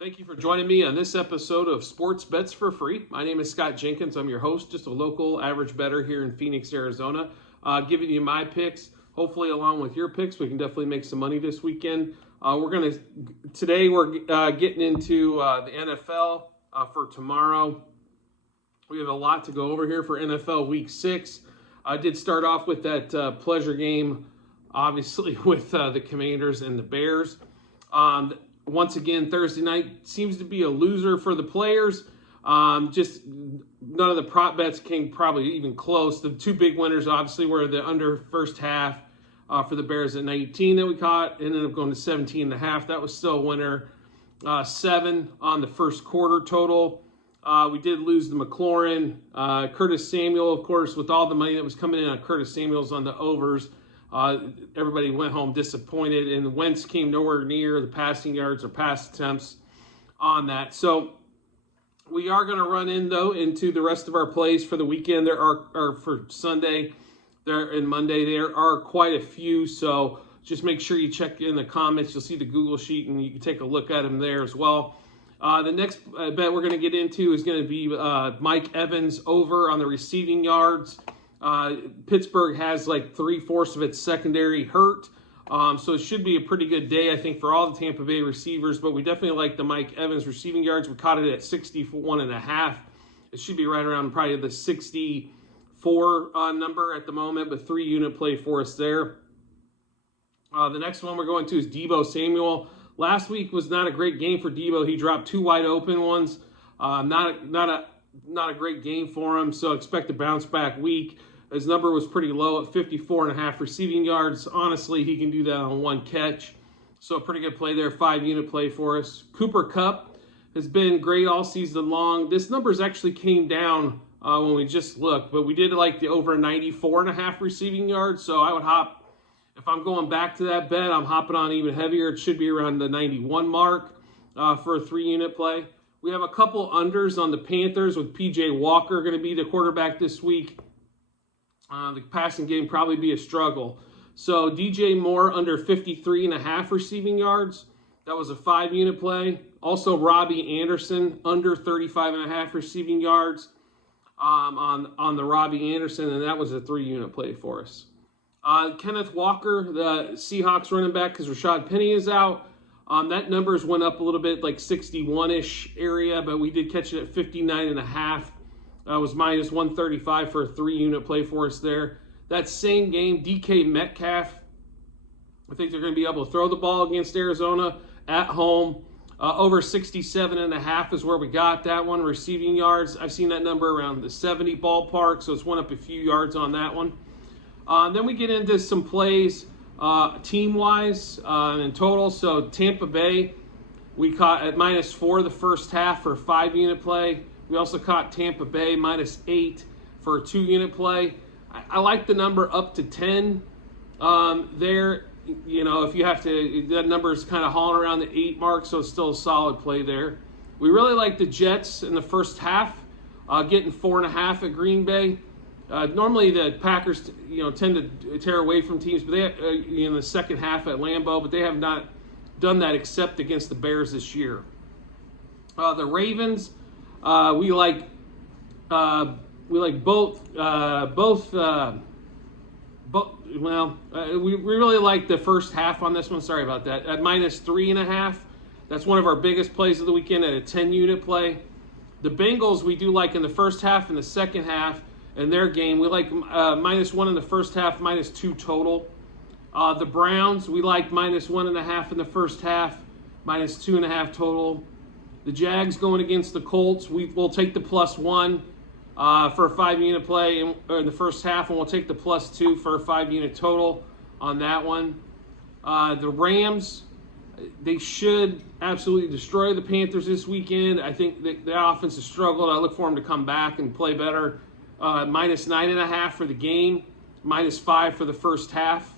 Thank you for joining me on this episode of Sports Bets for Free. My name is Scott Jenkins. I'm your host, just a local average bettor here in Phoenix, Arizona, giving you my picks. Hopefully, along with your picks, we can definitely make some money this weekend. Today we're getting into the NFL for tomorrow. We have a lot to go over here for NFL Week 6. I did start off with that pleasure game, obviously, with the Commanders and the Bears. Once again, Thursday night seems to be a loser for the players. Just none of the prop bets came probably even close. The two big winners, obviously, were the under first half for the Bears at 19 that we caught. It ended up going to 17.5. That was still a winner. 7 on the first quarter total. We did lose the McLaurin. Curtis Samuel, of course, with all the money that was coming in on Curtis Samuel's on the overs. Everybody went home disappointed, and Wentz came nowhere near the passing yards or pass attempts on that. So we are going to run into the rest of our plays for the weekend. There are for Sunday there and Monday. There are quite a few, so just make sure you check in the comments. You'll see the Google sheet, and you can take a look at them there as well. The next bet we're going to get into is going to be Mike Evans over on the receiving yards. Pittsburgh has like 3/4 of its secondary hurt. So it should be a pretty good day, I think, for all the Tampa Bay receivers. But we definitely like the Mike Evans receiving yards. We caught it at 61.5. It should be right around probably the 64 number at the moment, but 3-unit play for us there. The next one we're going to is Deebo Samuel. Last week was not a great game for Deebo. He dropped 2 wide open ones. Not a great game for him, so expect a bounce back week. His number was pretty low at 54.5 receiving yards. Honestly, he can do that on 1 catch. So a pretty good play there, 5-unit play for us. Cooper Kupp has been great all season long. This numbers actually came down when we just looked, but we did like the over 94.5 receiving yards. So I would hop, if I'm going back to that bet, I'm hopping on even heavier. It should be around the 91 mark for a 3-unit play. We have a couple unders on the Panthers with P.J. Walker going to be the quarterback this week. The passing game probably be a struggle. So DJ Moore under 53.5 receiving yards. That was a 5-unit play. Also Robbie Anderson under 35.5 receiving yards on the Robbie Anderson, and that was a 3-unit play for us. Kenneth Walker, the Seahawks running back, because Rashad Penny is out. That numbers went up a little bit, like 61-ish area, but we did catch it at 59.5. Was minus 135 for a 3-unit play for us there. That same game, DK Metcalf, I think they're going to be able to throw the ball against Arizona at home. Over 67.5 is where we got that one. Receiving yards, I've seen that number around the 70 ballpark, so it's went up a few yards on that one. Then we get into some plays team-wise in total. So Tampa Bay, we caught at -4 the first half for a 5-unit play. We also caught Tampa Bay -8 for a 2-unit play. I like the number up to 10 there. You know, if you have to, that number is kind of hauling around the 8 mark, so it's still a solid play there. We really like the Jets in the first half, getting 4.5 at Green Bay. Normally the Packers, tend to tear away from teams, but they in the second half at Lambeau, but they have not done that except against the Bears this year. The Ravens, we like both. We really like the first half on this one. Sorry about that. At -3.5, that's one of our biggest plays of the weekend at a 10-unit play. The Bengals we do like in the first half and the second half. In their game, we like -1 in the first half, -2 total. The Browns, we like -1.5 in the first half, -2.5 total. The Jags going against the Colts, we'll take the +1 for a 5-unit play in the first half, and we'll take the +2 for a 5-unit total on that one. The Rams, they should absolutely destroy the Panthers this weekend. I think the offense has struggled. I look for them to come back and play better. -9.5 for the game, -5 for the first half.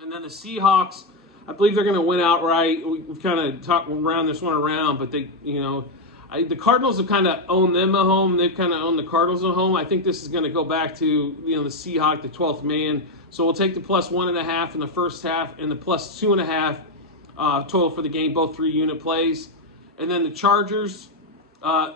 And then the Seahawks, I believe they're going to win outright. We've kind of talked around this one around, but the Cardinals have kind of owned them at home. They've kind of owned the Cardinals at home. I think this is going to go back to the Seahawk, the 12th man. So we'll take the +1.5 in the first half and the +2.5 total for the game, both 3-unit plays. And then the Chargers,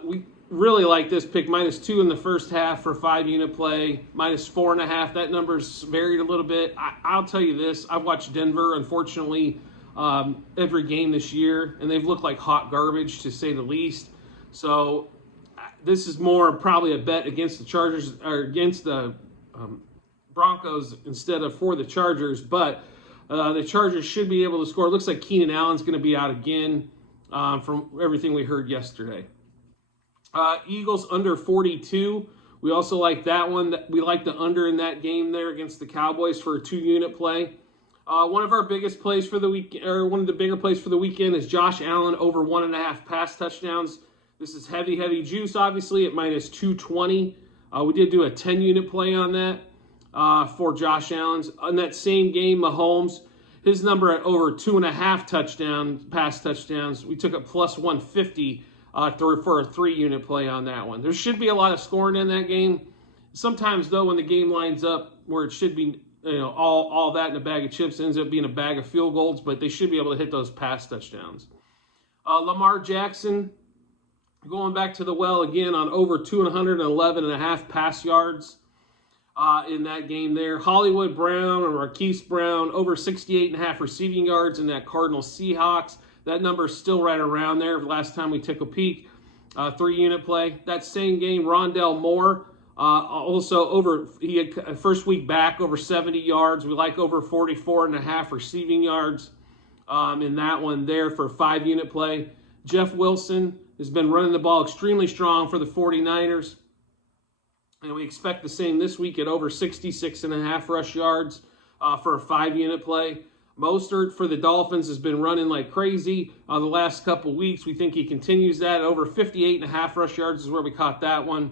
we really like this pick, -2 in the first half for 5-unit play, -4.5. That number's varied a little bit. I'll tell you this, I've watched Denver, unfortunately, every game this year, and they've looked like hot garbage, to say the least. So this is more probably a bet against the Chargers, or against the Broncos instead of for the Chargers, but the Chargers should be able to score. It looks like Keenan Allen's going to be out again from everything we heard yesterday. Eagles under 42. We also like that one. We like the under in that game there against the Cowboys for a 2-unit play. One of our biggest plays for the week, or one of the bigger plays for the weekend, is Josh Allen over 1.5 pass touchdowns. This is heavy juice, obviously, at -220. We did do a 10-unit play on that for Josh Allen's. On that same game, Mahomes, his number at over 2.5 pass touchdowns, we took a +150 for a 3-unit play on that one. There should be a lot of scoring in that game. Sometimes, though, when the game lines up where it should be, all that in a bag of chips, ends up being a bag of field goals, but they should be able to hit those pass touchdowns. Lamar Jackson, going back to the well again on over 211.5 pass yards in that game there. Hollywood Brown or Marquise Brown, over 68.5 receiving yards in that Cardinals Seahawks. That number is still right around there. Last time we took a peek, 3-unit play. That same game, Rondell Moore, also he had first week back over 70 yards. We like over 44.5 receiving yards in that one there for a 5-unit play. Jeff Wilson has been running the ball extremely strong for the 49ers. And we expect the same this week at over 66.5 rush yards for a 5-unit play. Mostert for the Dolphins has been running like crazy the last couple weeks. We think he continues that. Over 58.5 rush yards is where we caught that one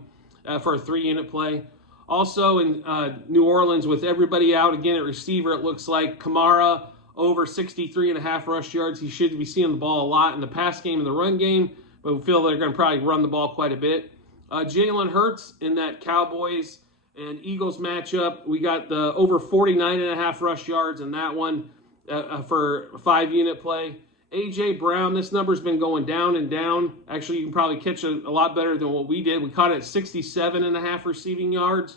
for a 3-unit play. Also in New Orleans, with everybody out again at receiver, it looks like Kamara over 63.5 rush yards. He should be seeing the ball a lot in the pass game and the run game, but we feel they're going to probably run the ball quite a bit. Jalen Hurts in that Cowboys and Eagles matchup, we got the over 49.5 rush yards in that one for a 5-unit play. A.J. Brown, this number's been going down and down. Actually, you can probably catch it a lot better than what we did. We caught it at 67.5 receiving yards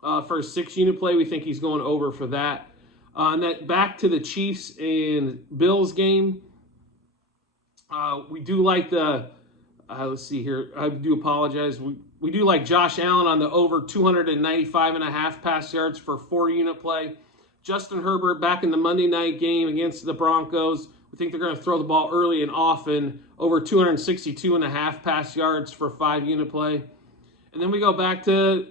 for a 6-unit play. We think he's going over for that. And that back to the Chiefs and Bills game. We do like the, let's see here. I do apologize. We do like Josh Allen on the over 295.5 pass yards for a 4-unit play. Justin Herbert back in the Monday night game against the Broncos. We think they're going to throw the ball early and often, over 262.5 pass yards for a 5-unit play. And then we go back to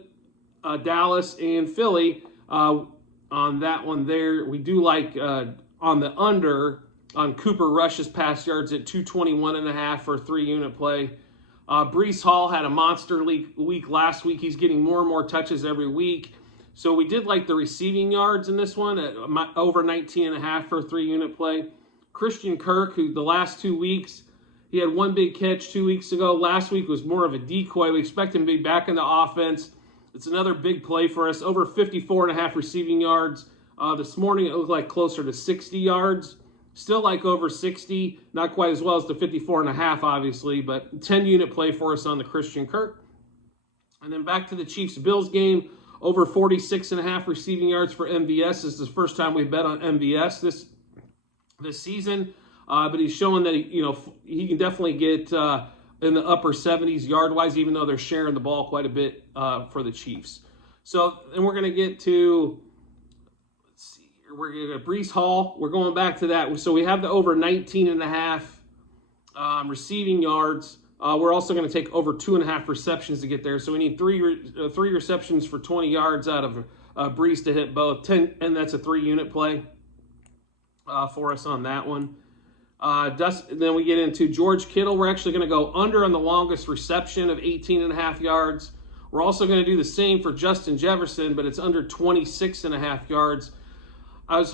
Dallas and Philly on that one there. We do like on the under on Cooper Rush's pass yards at 221.5 for a 3-unit play. Breece Hall had a monster week last week. He's getting more and more touches every week. So we did like the receiving yards in this one at over 19.5 for a 3-unit play. Christian Kirk, who the last 2 weeks, he had one big catch 2 weeks ago. Last week was more of a decoy. We expect him to be back in the offense. It's another big play for us. Over 54.5 receiving yards. This morning it looked like closer to 60 yards. Still like over 60. Not quite as well as the 54.5, obviously, but 10-unit play for us on the Christian Kirk. And then back to the Chiefs-Bills game. Over 46.5 receiving yards for MVS. This is the first time we've bet on MVS this season. But he's showing that he can definitely get in the upper 70s yard-wise, even though they're sharing the ball quite a bit for the Chiefs. So then we're going to get to, let's see here, we're going to get Breece Hall. We're going back to that. So we have the over 19.5 receiving yards. We're also going to take over 2.5 receptions to get there. So we need three receptions for 20 yards out of Breece to hit both. 10, and that's a 3-unit play for us on that one. Then we get into George Kittle. We're actually going to go under on the longest reception of 18.5 yards. We're also going to do the same for Justin Jefferson, but it's under 26.5 yards. I was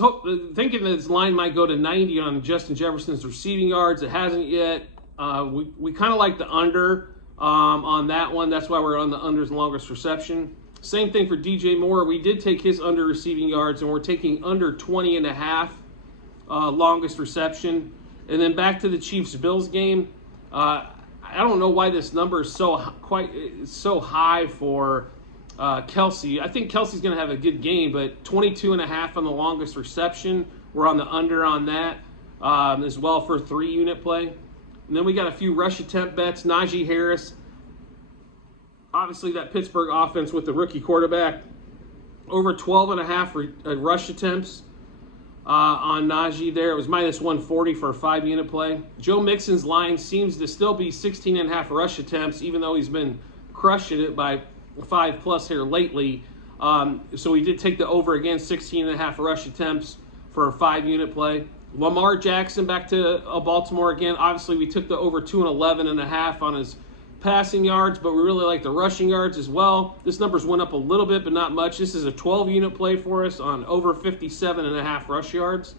thinking that this line might go to 90 on Justin Jefferson's receiving yards. It hasn't yet. We kind of like the under on that one. That's why we're on the under's longest reception. Same thing for DJ Moore. We did take his under receiving yards, and we're taking under 20.5 longest reception. And then back to the Chiefs-Bills game. I don't know why this number is so high for Kelsey. I think Kelsey's going to have a good game, but 22.5 on the longest reception. We're on the under on that as well for 3-unit play. And then we got a few rush attempt bets. Najee Harris, obviously that Pittsburgh offense with the rookie quarterback, over 12.5 rush attempts on Najee there. It was minus 140 for a 5-unit play. Joe Mixon's line seems to still be 16.5 rush attempts, even though he's been crushing it by 5+ here lately. So we did take the over again, 16.5 rush attempts for a 5-unit play. Lamar Jackson back to Baltimore again. Obviously, we took the over 211.5 on his passing yards, but we really like the rushing yards as well. This number's went up a little bit, but not much. This is a 12-unit play for us on over 57.5 rush yards.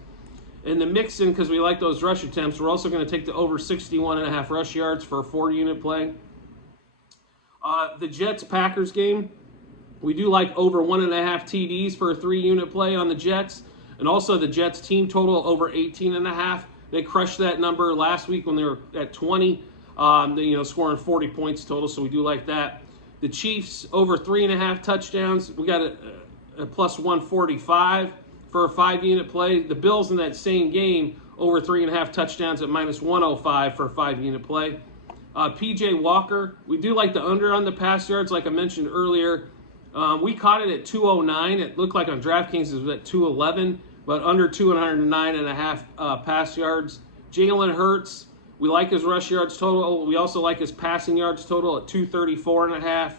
And the Mixon, because we like those rush attempts, we're also going to take the over 61.5 rush yards for a 4-unit play. The Jets-Packers game, we do like over 1.5 TDs for a 3-unit play on the Jets. And also the Jets team total over 18.5. They crushed that number last week when they were at 20. Scoring 40 points total, so we do like that. The Chiefs over 3.5 touchdowns. We got a plus 145 for a 5-unit play. The Bills in that same game over 3.5 touchdowns at minus 105 for a 5-unit play. PJ Walker, we do like the under on the pass yards, like I mentioned earlier. We caught it at 209. It looked like on DraftKings it was at 211, but under 209.5 pass yards. Jalen Hurts, we like his rush yards total. We also like his passing yards total at 234.5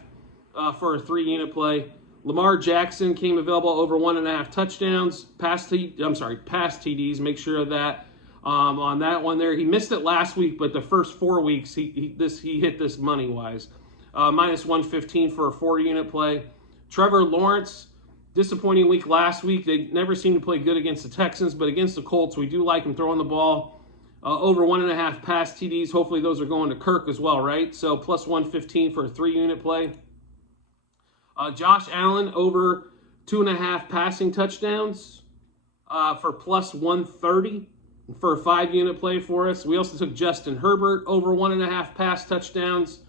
for a 3-unit play. Lamar Jackson came available over 1.5 touchdowns. Pass TDs. Make sure of that on that one there. He missed it last week, but the first 4 weeks he hit this money wise. Minus 115 for a 4-unit play. Trevor Lawrence, disappointing week last week. They never seem to play good against the Texans, but against the Colts, we do like him throwing the ball. Over 1.5 pass TDs. Hopefully those are going to Kirk as well, right? So plus 115 for a 3-unit play. Josh Allen over 2.5 passing touchdowns for plus 130 for a 5-unit play for us. We also took Justin Herbert over 1.5 pass touchdowns.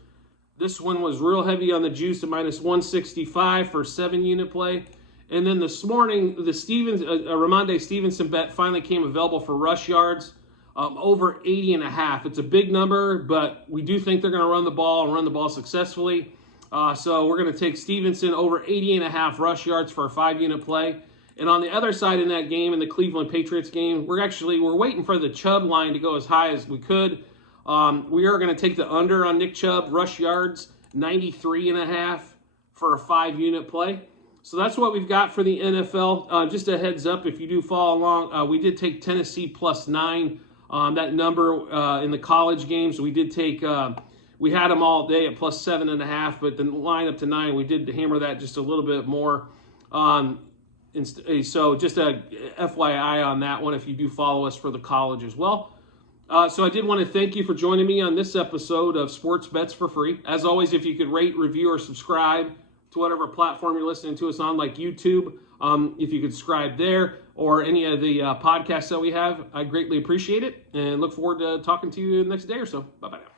This one was real heavy on the juice at minus 165 for a 7-unit play. And then this morning, the Ramondre Stevenson bet finally came available for rush yards. Over 80.5. It's a big number, but we do think they're going to run the ball and run the ball successfully. So we're going to take Stevenson over 80.5 rush yards for a 5-unit play. And on the other side in that game, in the Cleveland Patriots game, we're waiting for the Chubb line to go as high as we could. We are going to take the under on Nick Chubb rush yards, 93.5 for a 5-unit play. So that's what we've got for the NFL. Just a heads up, if you do follow along, we did take Tennessee plus 9. That number in the college games, we did take, we had them all day at plus 7.5, but the line up to 9, we did hammer that just a little bit more. So just a FYI on that one if you do follow us for the college as well. So I did want to thank you for joining me on this episode of Sports Bets for Free. As always, if you could rate, review, or subscribe to whatever platform you're listening to us on, like YouTube, if you could subscribe there, or any of the podcasts that we have, I greatly appreciate it and look forward to talking to you the next day or so. Bye-bye now.